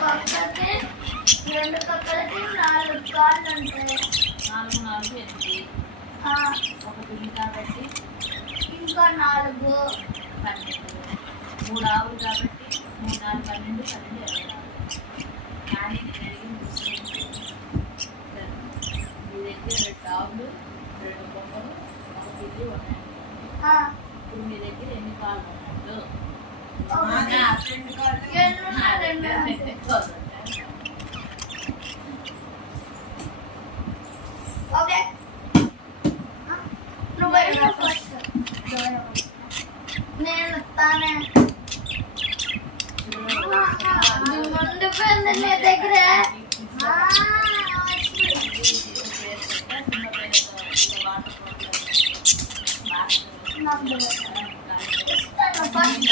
కుక్కకి 2 కుక్కలకి 4 కాళ్ళు ఉంటాయి. 4 4 8 ఒక పిల్లి కాబట్టి ఇంకా 4 12 3 ఆవులు కాబట్టి 3 4 12 12 24 కానీ నేను అడిగింది మీ దగ్గర 2 ఆవులు 2 కుక్కలు ఒక పిల్లి ఉన్నాయి. ఇప్పుడు మీ దగ్గర ఎన్ని కాళ్ళు ఉన్నట్టు? 2 కాళ్ళు. ఓకే నువ్వు ఫస్ట్ నేను తానే ముందు పెంది నీ దగ్గర ఫస్ట్